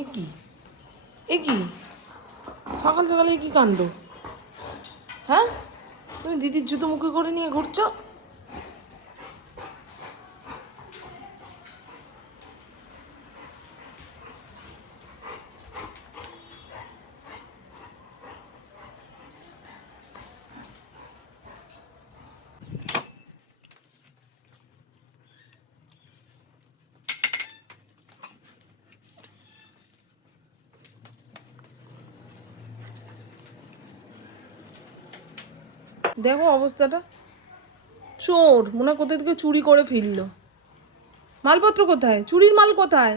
এ কি এ কি সকাল সকালে কি কাণ্ড? হ্যাঁ, তুমি দিদির জুতো মুখে করে নিয়ে ঘুরছো? দেখো অবস্থাটা, চোর মনে হয় কোথা থেকে চুরি করে ফিরলো। মালপত্র কোথায়? চুরির মাল কোথায়?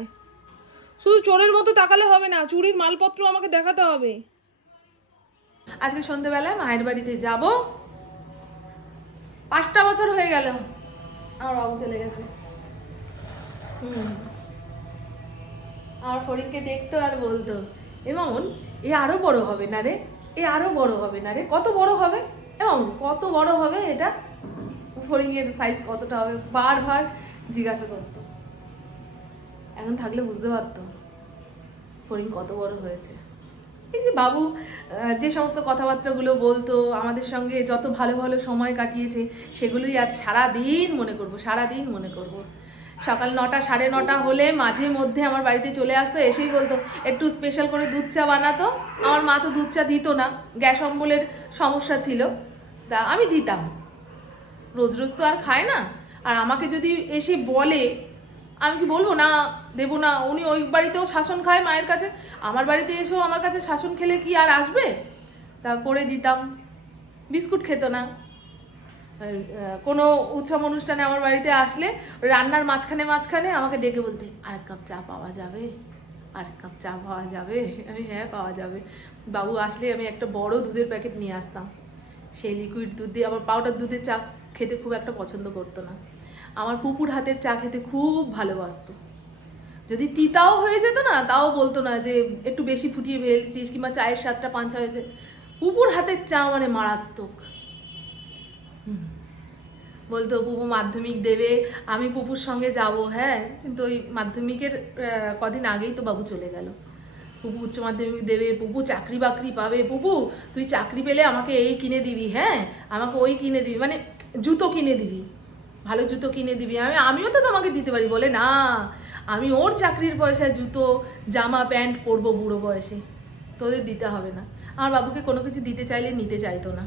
শুধু চোরের মতো তাকালে হবে না, চুরির মালপত্র আমাকে দেখাতে হবে। আজকে সন্ধ্যেবেলায় মায়ের বাড়িতে যাব। 5টা বছর হয়ে গেল আমার বাবু চলে গেছে। আমার ফরিদকে দেখতো আর বলতো, এমন এ আরো বড় হবে না রে, এ আরো বড় হবে না রে, কত বড় হবে, এমন কত বড় হবে এটা, ফড়িংয়ের সাইজ কতটা হবে, বারবার জিজ্ঞাসা করতো। এখন থাকলে বুঝতে পারতো ফড়িং কত বড় হয়েছে। এই যে বাবু যে সমস্ত কথাবার্তাগুলো বলতো, আমাদের সঙ্গে যত ভালো ভালো সময় কাটিয়েছে, সেগুলোই আজ সারাদিন মনে করবো, সারাদিন মনে করবো। সকাল 9টা 9:30 হলে মাঝে মধ্যে আমার বাড়িতে চলে আসতো, এসেই বলতো একটু স্পেশাল করে দুধ চা বানাতো। আমার মা তো দুধ চা দিত না, গ্যাস অম্বলের সমস্যা ছিল, তা আমি দিতাম। রোজ রোজ তো আর খায় না। আর আমাকে যদি এসে বলে, আমি কি বলবো না দেবো না? উনি ওই বাড়িতেও শাসন খায় মায়ের কাছে, আমার বাড়িতে এসেও আমার কাছে শাসন খেলে কি আর আসবে? তা করে দিতাম। বিস্কুট খেত না। কোনো উৎসব অনুষ্ঠানে আমার বাড়িতে আসলে রান্নার মাঝখানে মাঝখানে আমাকে ডেকে বলতে, আরেক কাপ চা পাওয়া যাবে, আরেক কাপ চা পাওয়া যাবে? আমি হ্যাঁ পাওয়া যাবে। বাবু আসলে আমি একটা বড় দুধের প্যাকেট নিয়ে আসতাম। সেই লিকুইড দুধ দিয়ে, আবার পাউডার দুধের চা খেতে খুব একটা পছন্দ করতো না। আমার পুপুর হাতের চা খেতে খুব ভালোবাসতো। যদি তিতাও হয়ে যেত না, তাও বলতো না যে একটু বেশি ফুটিয়ে ফেলছিস, কিংবা চায়ের স্বাদটা পাঞ্চা হয়েছে। পুপুর হাতের চা মানে মারাত্মক। বলতো পুপু মাধ্যমিক দেবে, আমি পুপুর সঙ্গে যাব। হ্যাঁ, কিন্তু ওই মাধ্যমিকের কদিন আগেই তো বাবু চলে গেল। পুপু উচ্চ মাধ্যমিক দেবে, পুপু চাকরি বাকরি পাবে, পুপু তুই চাকরি পেলে আমাকে এই কিনে দিবি, হ্যাঁ আমাকে ওই কিনে দিবি, মানে জুতো কিনে দিবি, ভালো জুতো কিনে দিবি। আমিও তো তোমাকে দিতে পারি। বলে না, আমি ওর চাকরির পয়সায় জুতো জামা প্যান্ট পরবো বুড়ো বয়সে, তোদের দিতে হবে না। আমার বাবুকে কোনো কিছু দিতে চাইলে নিতে চাইতো না।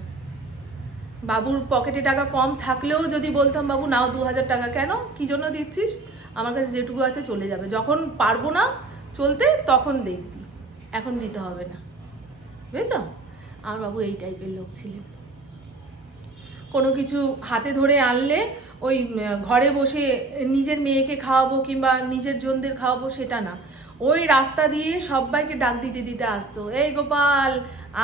বাবুর পকেটে টাকা কম থাকলেও যদি বলতাম, বাবু নাও 2000 টাকা, কেন কি জন্য দিচ্ছিস, আমার কাছে যেটুকু আছে চলে যাবে, যখন পারবো না চলতে তখন দেখবি, এখন দিতে হবে না। বুঝেছ? আমার বাবু এই টাইপের লোক ছিলেন। কোনো কিছু হাতে ধরে আনলে ওই ঘরে বসে নিজের মেয়েকে খাওয়াবো কিংবা নিজের জনদের খাওয়াবো সেটা না, ওই রাস্তা দিয়ে সবাইকে ডাক দিতে দিতে আসতো, এই গোপাল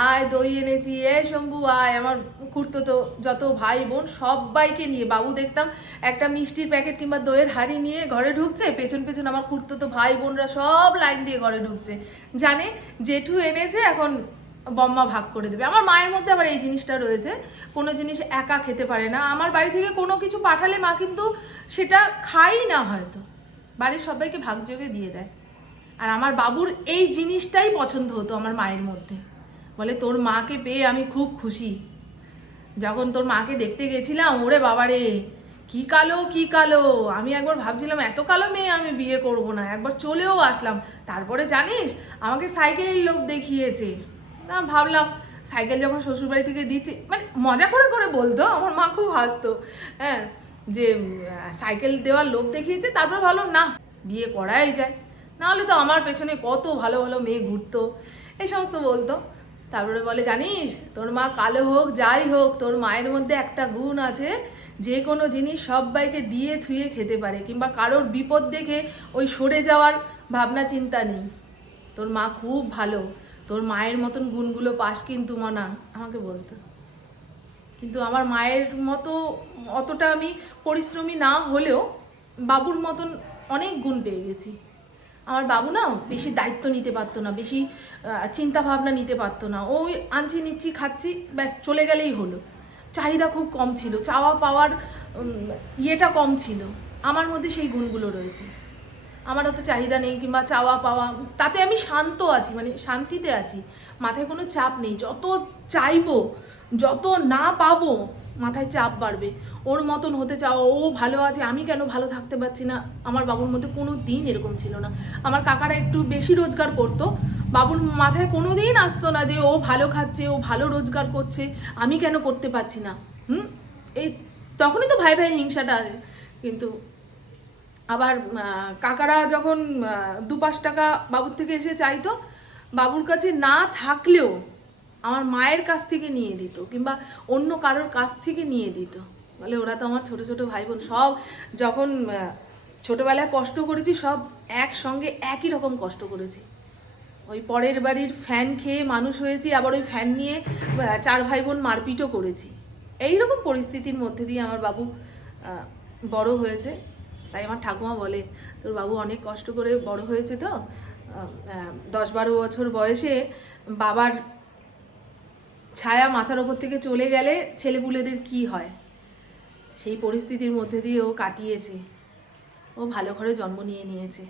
আয় দই এনেছি, এই শম্ভু আয়। আমার খুঁড়তো যত ভাই বোন সবাইকে নিয়ে বাবু দেখতাম একটা মিষ্টির প্যাকেট কিংবা দইয়ের হাঁড়ি নিয়ে ঘরে ঢুকছে, পেছন পেছন আমার খুঁড়তো ভাই বোনরা সব লাইন দিয়ে ঘরে ঢুকছে, জানে জেঠু এনেছে, এখন বম্মা ভাগ করে দেবে। আমার মায়ের মধ্যে আবার এই জিনিসটা রয়েছে, কোনো জিনিস একা খেতে পারে না। আমার বাড়ি থেকে কোনো কিছু পাঠালে মা কিন্তু সেটা খাই না, হয়তো বাড়ির সবাইকে ভাগযোগে দিয়ে দেয়। আর আমার বাবুর এই জিনিসটাই পছন্দ হতো আমার মায়ের মধ্যে। বলে তোর মাকে পেয়ে আমি খুব খুশি। যখন তোর মাকে দেখতে গেছিলাম, ওরে বাবারে কি কালো কি কালো, আমি একবার ভাবছিলাম এত কালো মেয়ে আমি বিয়ে করব না, একবার চলেও আসলাম। তারপরে জানিস আমাকে সাইকেলের লোক দেখিয়েছে। না ভাবলাম সাইকেল যখন শ্বশুরবাড়ি থেকে দিচ্ছে, মানে মজা করে করে বলতো, আমার মা খুব হাসতো। হ্যাঁ, যে সাইকেল দেওয়ার লোক দেখিয়েছে। তারপর ভাবলাম না, বিয়ে করাই যায়, নাহলে তো আমার পেছনে কত ভালো ভালো মেয়ে ঘুরতো, এই সমস্ত বলতো। তারপরে বলে জানিস তোর মা কালো হোক যাই হোক, তোর মায়ের মধ্যে একটা গুণ আছে, যে কোনো জিনিস সবাইকে দিয়ে থুয়ে খেতে পারে, কিংবা কারোর বিপদ দেখে ওই সরে যাওয়ার ভাবনা চিন্তা নেই। তোর মা খুব ভালো, তোর মায়ের মতন গুণগুলো পাস কিন্তু মনা, আমাকে বলতো। কিন্তু আমার মায়ের মতো অতটা আমি পরিশ্রমী না হলেও বাবুর মতন অনেক গুণ পেয়ে গেছি। আমার বাবু না বেশি দায়িত্ব নিতে পারতো না, বেশি চিন্তা ভাবনা নিতে পারতো না। ওই আনছি নিচ্ছি খাচ্ছি ব্যাস চলে গেলেই হলো। চাহিদা খুব কম ছিল, চাওয়া পাওয়ার ইয়েটা কম ছিল। আমার মধ্যে সেই গুণগুলো রয়েছে। আমার অত চাহিদা নেই কিংবা চাওয়া পাওয়া, তাতে আমি শান্ত আছি, মানে শান্তিতে আছি, মাথায় কোনো চাপ নেই। যত চাইবো, যত না পাবো মাথায় চাপ বাড়বে। ওর মতন হতে চাও, ও ভালো আছে, আমি কেন ভালো থাকতে পারছি না, আমার বাবুর মধ্যে কোনো দিন এরকম ছিল না। আমার কাকারা একটু বেশি রোজগার করতো, বাবুর মাথায় কোনো দিন আসতো না যে ও ভালো খাচ্ছে, ও ভালো রোজগার করছে, আমি কেন করতে পারছি না। এই তখনই তো ভাই ভাই হিংসাটা আসে। কিন্তু আবার কাকারা যখন 2-5 টাকা বাবুর থেকে এসে চাইতো, বাবুর কাছে না থাকলেও আমার মায়ের কাছ থেকে নিয়ে দিত কিংবা অন্য কারোর কাছ থেকে নিয়ে দিত। বলে ওরা তো আমার ছোট ছোট ভাই বোন, সব যখন ছোটবেলায় কষ্ট করেছি সব একসঙ্গে একই রকম কষ্ট করেছি। ওই পরের বাড়ির ফ্যান খেয়ে মানুষ হয়েছি, আবার ওই ফ্যান নিয়ে 4 ভাই বোন মারপিটও করেছি। এইরকম পরিস্থিতির মধ্যে দিয়ে আমার বাবু বড় হয়েছে। তাই আমার ঠাকুমা বলে তোর বাবু অনেক কষ্ট করে বড় হয়েছে, তো 10-12 বছর বয়সে বাবার ছায়া মাথার ওপর থেকে চলে গেলে ছেলেপুলেদের কি হয়, সেই পরিস্থিতির মধ্যে দিয়ে ও কাটিয়েছে। ও ভালো ঘরে জন্ম নিয়েছে।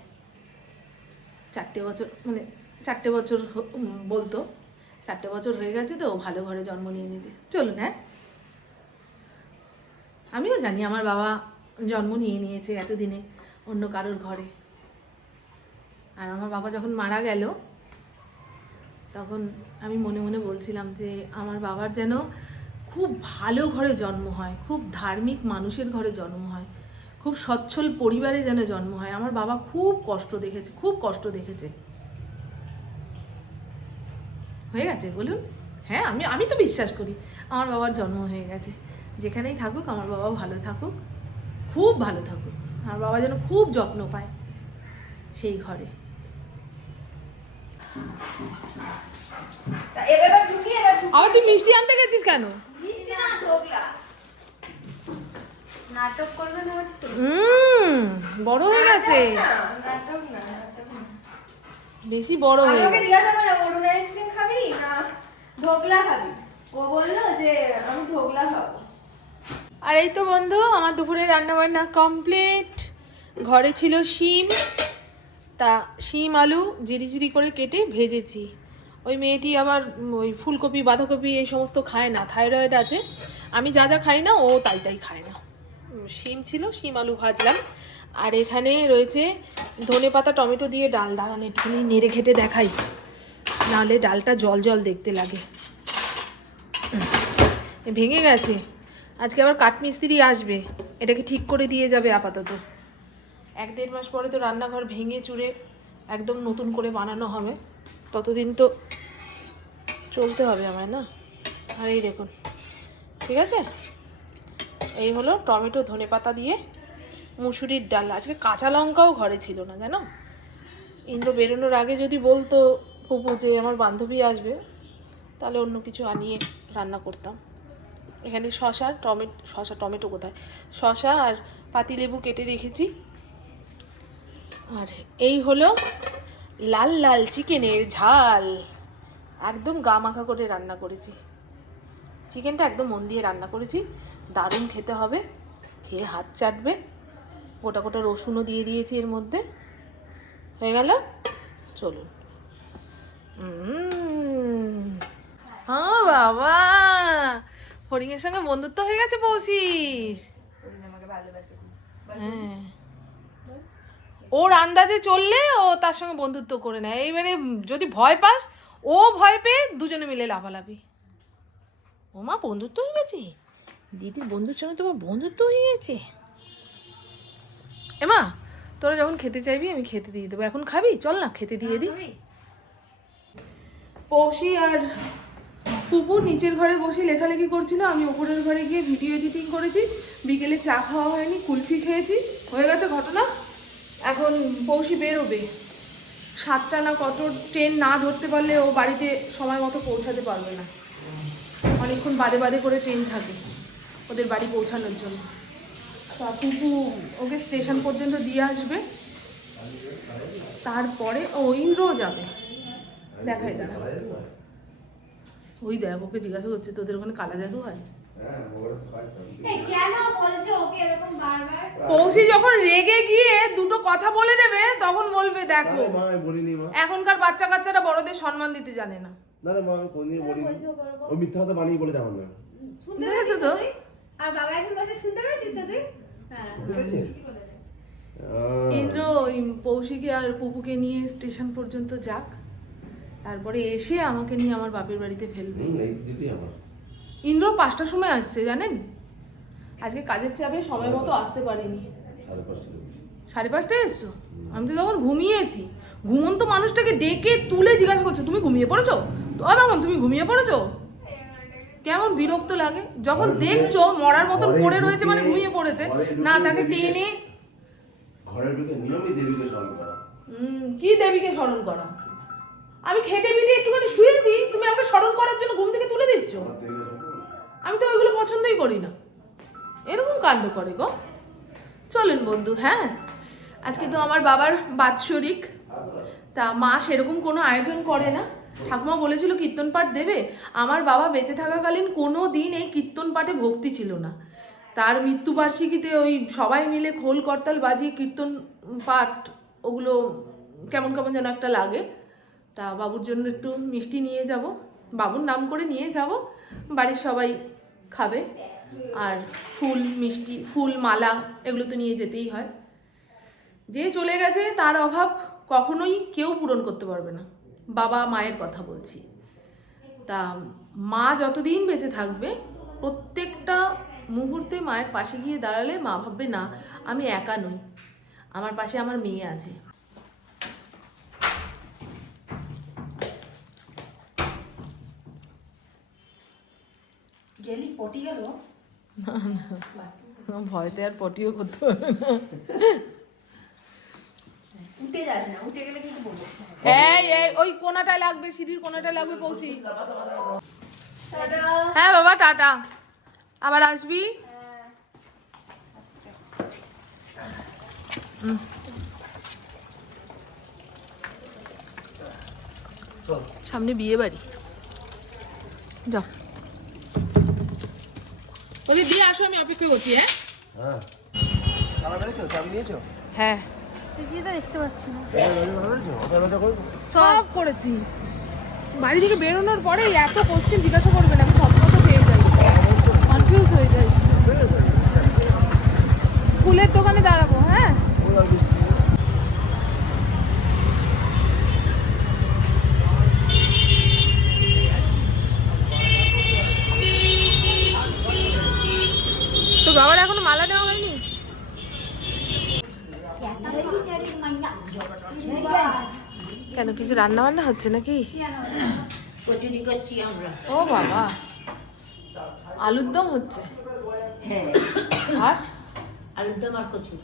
4টে বছর, মানে 4টে বছর বলতো, 4টে বছর হয়ে গেছে, তো ও ভালো ঘরে জন্ম নিয়েছে। চলুন, হ্যাঁ, আমিও জানি আমার বাবা জন্ম নিয়েছে এতদিনে অন্য কারোর ঘরে। আর আমার বাবা যখন মারা গেল তখন আমি মনে মনে বলছিলাম যে আমার বাবার যেন খুব ভালো ঘরে জন্ম হয়, খুব ধার্মিক মানুষের ঘরে জন্ম হয়, খুব সচ্ছল পরিবারে যেন জন্ম হয়। আমার বাবা খুব কষ্ট দেখেছে, খুব কষ্ট দেখেছে। হয়ে গেছে বলুন? হ্যাঁ, আমি তো বিশ্বাস করি আমার বাবার জন্ম হয়ে গেছে। যেখানেই থাকুক আমার বাবা ভালো থাকুক, খুব ভালো থাকুক। আমার বাবা যেন খুব যত্ন পায় সেই ঘরে। আবার তুই মিষ্টি আনতে গেছিস কেন? নাটক করবে না? বড় হয়ে গেছে, বেশি বড় হয়ে গেছে। জিজ্ঞাসা করে অরুণ আইসক্রিম খাবি না ঢোকলা খাবি, ও বললো যে আমি ঢোকলা খাবো। আর এই তো বন্ধু, আমার দুপুরে রান্নাবান্না কমপ্লিট। ঘরে ছিল শিম, তা শিম আলু জিরি করে কেটে ভেজেছি। ওই মেয়েটি আবার ওই ফুলকপি বাঁধাকপি এই সমস্ত খায় না, থাইরয়েড আছে। আমি যা যা খাই না ও তাই খায় না। শিম ছিল, শিম আলু ভাজলাম। আর এখানে রয়েছে ধনেপাতা টমেটো দিয়ে ডাল। দাঁড়ান একটুখানি নেড়ে ঘেটে দেখাই, নাহলে ডালটা জল জল দেখতে লাগে। ভেঙে গেছে, আজকে আবার কাঠমিস্ত্রি আসবে, এটাকে ঠিক করে দিয়ে যাবে আপাতত। 1-1.5 মাস পরে তো রান্নাঘর ভেঙে চুরে একদম নতুন করে বানানো হবে, ততদিন তো চলতে হবে আমায়, না? আর এই দেখুন, ঠিক আছে, এই হলো টমেটো ধনেপাতা দিয়ে মুসুরির ডাল। আজকে কাঁচা লঙ্কাও ঘরে ছিল না, জানো। ইন্দ্র বেরোনোর আগে যদি বলতো পুপু যে আমার বান্ধবী আসবে, তাহলে অন্য কিছু আনিয়ে রান্না করতাম। এখানে টমেটো কোথায়, শসা আর পাতিলেবু কেটে রেখেছি। আর এই হলো লাল লাল চিকেনের ঝাল, একদম গা মাখা করে রান্না করেছি। চিকেনটা একদম মন দিয়ে রান্না করেছি, দারুণ খেতে হবে, খেয়ে হাত চাটবে। গোটা গোটা রসুনও দিয়ে দিয়েছি এর মধ্যে। হয়ে গেল, চলুন। হ্যাঁ বাবা, হরিণের সঙ্গে বন্ধুত্ব হয়ে গেছে পৌষির। হ্যাঁ, ওর আন্দাজে চললে ও তার সঙ্গে বন্ধুত্ব করে নেয়। এইবারে যদি ভয় পাস, ও ভয় পেয়ে দুজনে মিলে লাফালাফি। ও মা, বন্ধুত্ব হয়ে গেছে, দিদির বন্ধুর সঙ্গে তোমার বন্ধুত্ব হয়ে গেছে। এমা, তোরা যখন খেতে চাইবি আমি খেতে দিয়ে দেবো। এখন খাবি? চল না, খেতে দিয়ে দিই। পৌষি আর পুপু নিচের ঘরে বসে লেখালেখি করছিল, আমি উপরের ঘরে গিয়ে ভিডিও এডিটিং করেছি। বিকেলে চা খাওয়া হয়নি, কুলফি খেয়েছি, হয়ে গেছে ঘটনা। এখন পৌষি বেরোবে 7টা না কত, ট্রেন না ধরতে পারলে ও বাড়িতে সময় মতো পৌঁছাতে পারবে না। অনেকক্ষণ বাদে করে ট্রেন থাকে ওদের বাড়ি পৌঁছানোর জন্য। তা পুপু ওকে স্টেশন পর্যন্ত দিয়ে আসবে, তারপরে ইন্দ্রও যাবে। দেখাই দাঁড়া, ওই দেখ, ওকে জিজ্ঞাসা করছে তোদের ওখানে কালা জাদু হয়। হ্যাঁ মোবাইল হয় তো। এই কেন বলছো ওকে এরকম বারবার? পৌষি যখন রেগে গিয়ে দুটো কথা বলে দেবে তখন বলবে দেখো আরে মা আমি বলিনি মা। এখনকার বাচ্চা কাচ্চারা বড়দের সম্মান দিতে জানে না। না রে মা আমি কোনদিন বলিনি। বলছো ওরকম? ও মিথ্যা কথা বানিয়ে বলেছে আমার না। শুনতে দেখেছো পেয়েছিস তো? তুই? আর বাবা এখন বলছে শুনতে পেয়েছিস তো তুই? হ্যাঁ। ঠিক আছে? ইন্দ্র ওই পৌষিকে আর পুপুকে নিয়ে স্টেশন পর্যন্ত যাক, তারপরে এসে আমাকে নিয়ে আমার বাপের বাড়িতে ফেলবে। এই দিদি আমার। ইন্দ্র 5টার সময় আসছে জানেন, আজকে কাজের চাপে সময় মতো আসতে পারিনি। 5:30 5:30টায় এসছো? আমি তো তখন ঘুমিয়েছি। ঘুমন্ত মানুষটাকে ডেকে তুলে জিজ্ঞাসা করছো তুমি ঘুমিয়ে পড়েছো? তো মামন তুমি ঘুমিয়ে পড়েছো? কেমন বিরক্ত লাগে যখন দেখছো মরার মতন পড়ে রয়েছে মানে ঘুমিয়ে পড়েছে, না তাকে টেনে ঘরে ঢুকে নিয়মিত দেবীকে স্মরণ করা। কি দেবীকে স্মরণ করা? আমি খেটে পিটে একটুখানি শুয়েছি, তুমি আমাকে স্মরণ করার জন্য ঘুম থেকে তুলে দিচ্ছ? আমার দেবী ঠাকুর। আমি তো ওইগুলো পছন্দই করি না, এরকম কাণ্ড করে গো। চলেন বন্ধু, হ্যাঁ আজকে তো আমার বাবার বাৎসরিক, তা মা সেরকম কোনো আয়োজন করে না। ঠাকুমা বলেছিল কীর্তন পাঠ দেবে, আমার বাবা বেঁচে থাকাকালীন কোনো দিন এই কীর্তন পাঠে ভক্তি ছিল না। তার মৃত্যুবার্ষিকীতে ওই সবাই মিলে খোল করতাল বাজিয়ে কীর্তন পাঠ, ওগুলো কেমন কেমন যেন একটা লাগে। তা বাবুর জন্য একটু মিষ্টি নিয়ে যাব, বাবুর নাম করে নিয়ে যাব, বাড়ির সবাই খাবে। আর ফুল মিষ্টি ফুল মালা এগুলো তো নিয়ে যেতেই হয়। যে চলে গেছে তার অভাব কখনোই কেউ পূরণ করতে পারবে না, বাবা মায়ের কথা বলছি। তা মা যতদিন বেঁচে থাকবে প্রত্যেকটা মুহূর্তে মায়ের পাশে গিয়ে দাঁড়ালে মা ভাববে না আমি একা নই, আমার পাশে আমার মেয়ে আছে। গেলি পটি গেল? ভয়তে আর পটিও করতে পারবে না। উঠে যাস না, উঠে গেলে কিন্তু বলবো। এই ওই কোনাটায় লাগবে, সিঁড়ির কোনাটায় লাগবে পৌঁছি। টাটা। হ্যাঁ বাবা টাটা, আবার আসবি। সামনে বিয়ে বাড়ি, যাও ওকে দিয়ে আসো, আমি অপেক্ষা করছি। হ্যাঁ হ্যাঁ তালা বেড়েছো? চাবি নিয়েছো? হ্যাঁ তুই তো দেখতে পাচ্ছি না। তালা বেড়েছো? অপেক্ষা করবো। সব করেছি। বাড়ি থেকে বেরোনোর পরে এত কোশ্চেন জিজ্ঞাসা করবেন, আমি থতমত পেয়ে যাই, কনফিউজ হয়ে যাই। ফুলের দোকানে দাঁড়াবো। হ্যাঁ তো বাবার এখনো মালা নেওয়া হয়নি? কেন কিছু রান্না বান্না হচ্ছে নাকি? কচুরি করছি আমরা। ও বাবা, আলুর দম হচ্ছে। হ্যাঁ, আর আলুর দম আর কচুরি।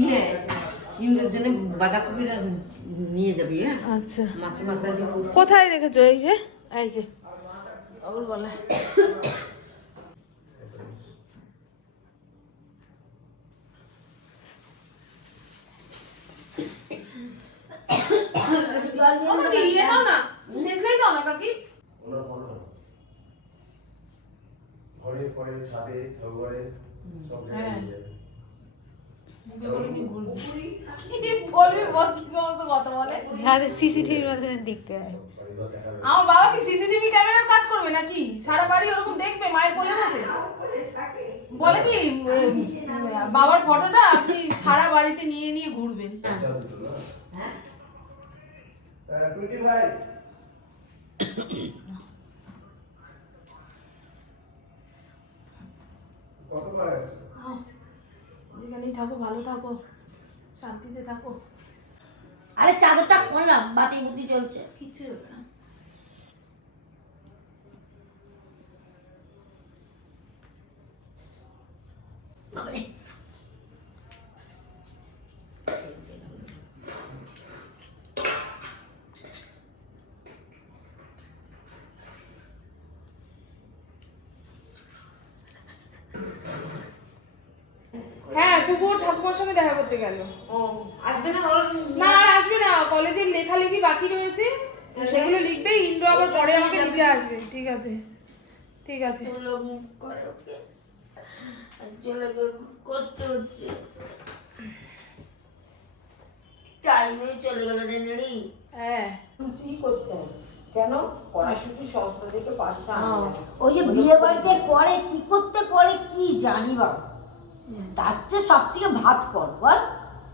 ইয়ে ইন্দ্রের জন্য বাঁধাকপি নিয়ে যাবি। হ্যাঁ, আচ্ছা মাছে মাথা দিয়ে করছি। কোথায় রেখেছো? এই যে এই যে ওর গলায়। ঘরে পরে ছাদে ঘরে সব জায়গায় নিয়ে যাবে। সিসিটিভির মধ্যে দেখতে হয়। বাড়িঘর দেখাবে। আমার বাবা কি সিসিটিভি ক্যামেরার কাজ করবে নাকি? সারা বাড়ি ওরকম দেখবে মায়ের কোলে বসে? বলে কি বাবার ফটোটা আপনি সারা বাড়িতে নিয়ে নিয়ে ঘুরবেন। টুইটি ভাই কত ভাই আছে? যেখানেই থাকো ভালো থাকো, শান্তিতে থাকো। আরে চাদরটা করলাম, বাতি বুতি চলছে। কিছু না। হ্যাঁ কুকুর ঠাকুমার সঙ্গে দেখা করতে গেল। ও আসবে না? ওর না আর আসবে না, কলেজের লেখালেখি বাকি রয়েছে, সেগুলো লিখবে। ইন্দ্র আবার পরে আমাকে নিতে আসবে। ঠিক আছে ঠিক আছে। তোলো মুখ করে ওকে, আর চলে গেলে খুব কষ্ট হচ্ছে, টাইমে চলে গেল রে নেড়ি। হ্যাঁ লুচি করতে হবে কেন, কড়াইশুটি সস্তা থেকে 500 হ্যাঁ। ওই যে বিয়ে বাড়িতে করে কি করতে করে কি জানি বাবা, তার চেয়ে সব থেকে ভাত কর বল।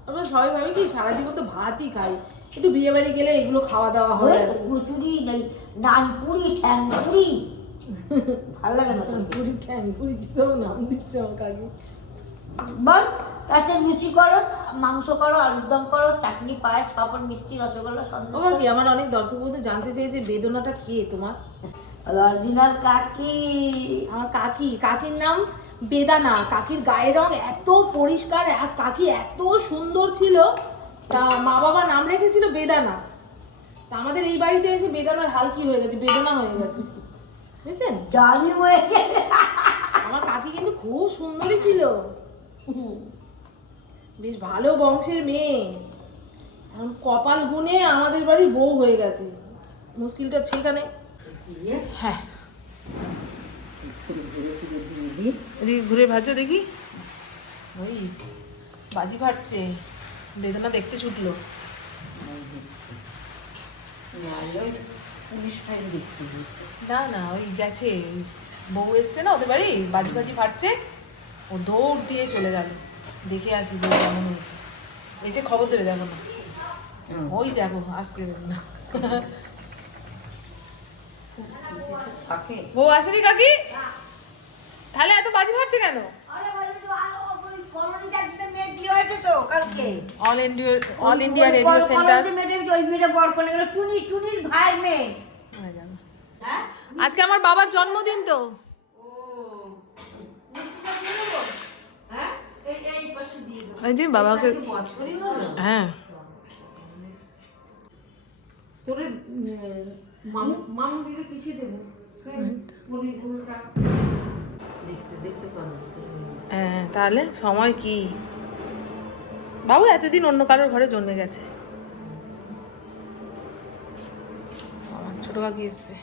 আমরা সবাই ভাবি কি সারা জীবন তো ভাতই খাই, একটু বিয়ে বাড়ি গেলে এগুলো খাওয়া দাওয়া হয় আর কি। কচুরি নেই, নানপুরি, ঠ্যাংপুরি, ভাল লাগে না তোর? পুরি ঠ্যাং পুরি কিসব নাম দিচ্ছে আমার কাকি। বল তাতে লুচি করো, মাংস করো, আলুর দম করো, চাটনি, পায়েস, পাঁপড়, মিষ্টি, রসগোল্লা, ও সন্দেশ। কাকি, আমার অনেক দর্শক বন্ধু জানতে চেয়েছে বেদনাটা কে তোমার? অরিজিনাল কাকি। আমার কাকির নাম বেদানা। কাকির গায়ের রং এত পরিষ্কার আর কাকি এত সুন্দর ছিল, তা মা বাবা নাম রেখেছিল বেদানা। তা আমাদের এই বাড়িতে এসে বেদানার হাল কি হয়ে গেছে, বেদনা হয়ে গেছে, বুঝছেন? ডালি হয়ে গেছে। আমার কাকি কিন্তু খুব সুন্দরী ছিল, বেশ ভালো বংশের মেয়ে। এখন কপাল গুনে আমাদের বাড়ির বউ হয়ে গেছে, মুশকিলটা সেখানে। হ্যাঁ, এদিকে ঘুরে ভাজো দেখি। ওই বাজি ফাটছে, বেদনা দেখতে ছুটলো। পুলিশ ফাইল দেখছি। না না, ওই গেছে, ওই বউ এসছে না ওদের বাড়ি, বাজি বাজি ফাটছে, ও দৌড় দিয়ে চলে গেল, দেখে আসি বউ কেমন হয়েছে, এসে খবর দেবে। দেখো না, ওই দেখো আসছে না। থাকে বউ আসেনি কাকি? তাহলে এত বাজি ফাটছে কেন? All India radio centre. টুনির ভাইয়ের মেয়ে। আজকে আমার বাবার জন্মদিন তো। এই যে বাবাকে, হ্যাঁ তোরে মামুনিকে কিসে দেবো? পনির গুঁড়োটা দেখতে দেখতে পাচ্ছি। হ্যাঁ, তাহলে সময় কি? বাবু এতদিন অন্য কারোর ঘরে জন্মে গেছে। আমার ছোট কাকি এসছে।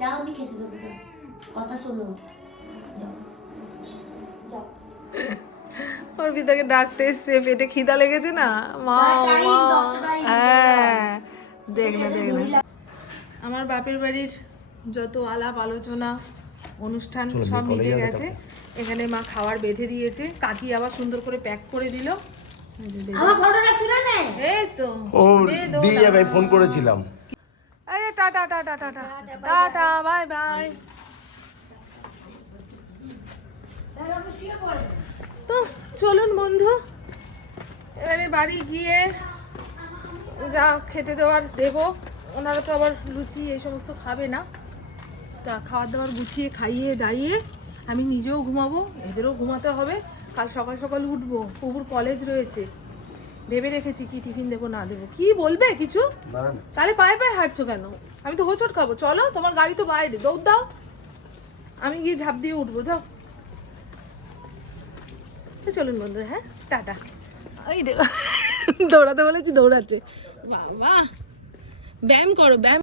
যাও আমি খেতে দেবো, যাও, কথা শোনো, যাও যাও। অর্পিতাকে ডাকতে এসছে, পেটে খিদা লেগেছে না মা। টাইম, 10টা টাইম। হ্যাঁ, দেখ না দেখ না, আমার বাপের বাড়ির যত আলাপ আলোচনা অনুষ্ঠান সব মিটে গেছে। এখানে মা খাবার বেঁধে দিয়েছে, কাকি আবার সুন্দর করে প্যাক করে দিল। আমার ফটোটা তুলে নে। এই তো ও বেদনা। দিয়ে যাবে, ফোন করেছিলাম। এই যে tata tata tata tata, bye bye. তো চলুন বন্ধু, এবারে বাড়ি গিয়ে যা খেতে দেওয়ার দেবো। ওনারা তো আবার লুচি এই সমস্ত খাবে না, তা খাবার দাবার গুছিয়ে খাইয়ে দাইয়ে আমি নিজেও ঘুমাবো, এদেরও ঘুমাতে হবে। কাল সকাল সকাল উঠবো, পুকুর কলেজ রয়েছে, ভেবে রেখেছি কি টিফিন দেবো না দেবো। কি বলবে কিছু? না না, তাহলে পায়ে পায়ে হাঁটছো কেন? আমি তো হোঁচট খাবো। চলো, তোমার গাড়ি তো বাইরে, দৌড় দাও, আমি গিয়ে ঝাঁপ দিয়ে উঠবো। যাও, তো চলুন বন্ধু, হ্যাঁ টাটা। ওই দেখো দৌড়াতে বলেছি, দৌড়াচ্ছে। বাবা ব্যায়াম করো, ব্যায়াম।